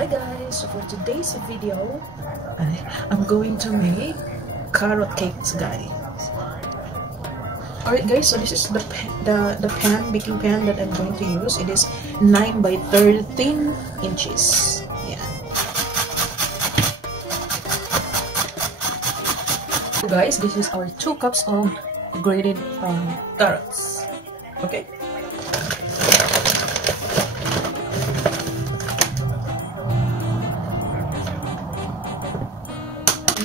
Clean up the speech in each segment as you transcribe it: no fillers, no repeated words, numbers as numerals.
Hi guys, so for today's video, I'm going to make carrot cakes, guys. Alright guys, so this is the baking pan that I'm going to use. It is 9 by 13 inches. Yeah. So guys, this is our 2 cups of grated carrots. Okay.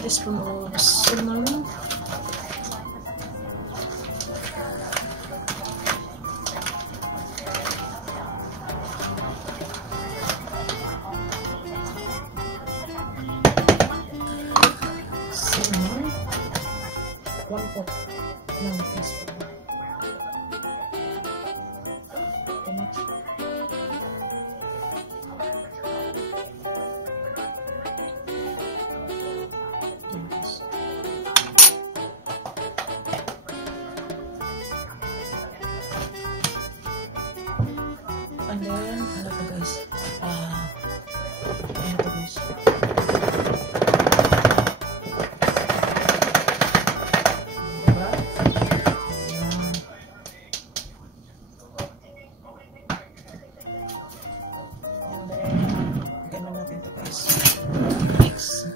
Teaspoon of cinnamon, cinnamon, 1/4 teaspoon. Too much. And then, ano to guys? Ano to guys? Diba? Ayan. And then, gano'n natin to guys. Mix.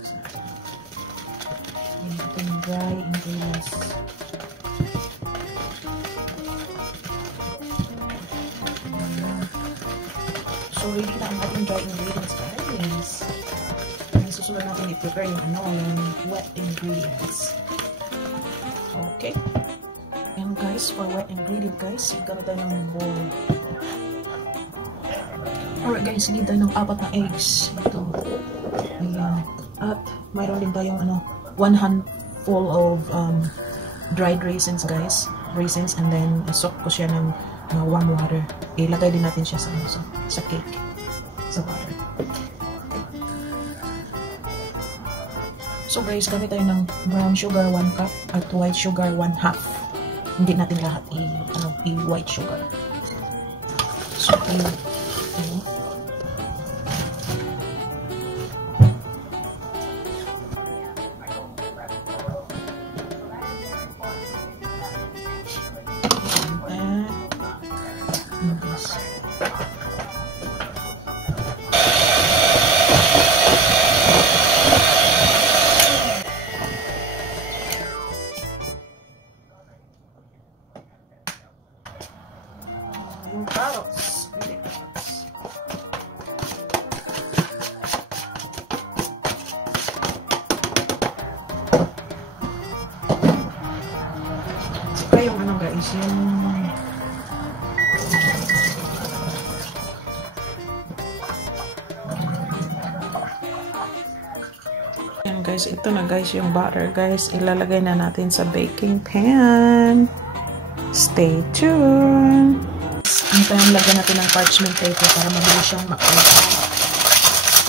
Yan natin yung dry ingredients. So, ready na ang ating dry ingredients, guys. Ang susunod natin i-prepare yung yung wet ingredients. Okay. And guys, for wet ingredient, guys, gamit tayo ng bowl. Alright guys, need tayo ng 4 na eggs. Ito. Ayan. At mayroon din tayong 1 handful of dried raisins, guys. Raisins, and then soak ko siya ng warm water. Ilagay din natin siya sa cake, sa water. So guys, gamit tayo ng brown sugar 1 cup at white sugar 1/2. Hindi natin lahat i-white sugar. So yung carrots. Saka yung guys, yung yan guys, ito na guys yung butter guys. Ilalagay na natin sa baking pan. Stay tuned. Antayin lagyan natin ng parchment paper para mabilis siyang makita.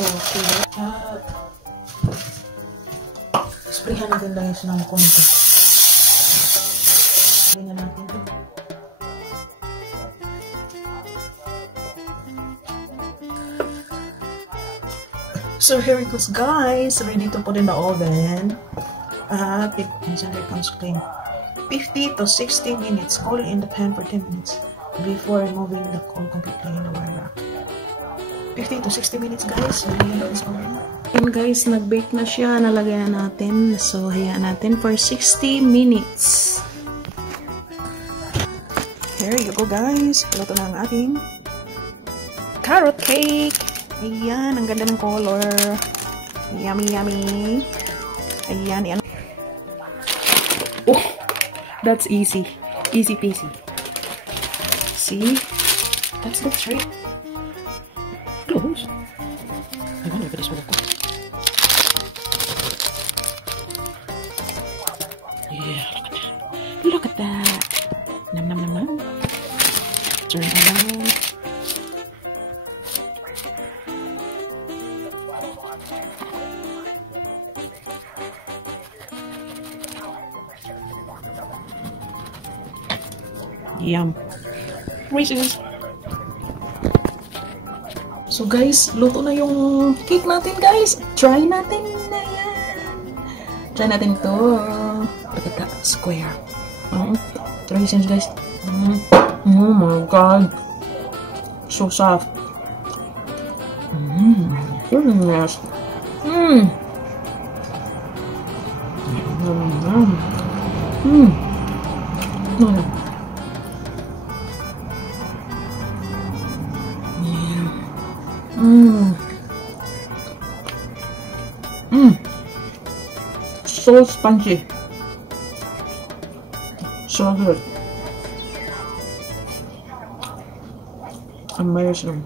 Okay. Sprayhan natin lang ito ng konti. Ganyan natin ito. So here it goes guys. Ready to put in the oven. Here comes clean. 50 to 60 minutes. Cool in the pan for 10 minutes. Before moving the coal completely in the wire rack. 50 to 60 minutes guys. And guys, nag-bake na siya. Nalagay na natin. So, hayaan natin for 60 minutes. Here you go guys. Luto na ang ating carrot cake. Ayan, ang ganda ng color. Yummy, yummy. Ayan, yan. Oh, that's easy. Easy peasy. See? That's the trick. Close. I don't know if it is what I've got. Yeah, look at that. Look at that. Nom nom nom nom. Turn around. Yum. Raisins. So guys, luto na yung cake natin guys. Try natin na yan. Try natin to. Look at that square. Try this guys. Oh my god. So soft. Goodness. So spongy. So good. Amazing.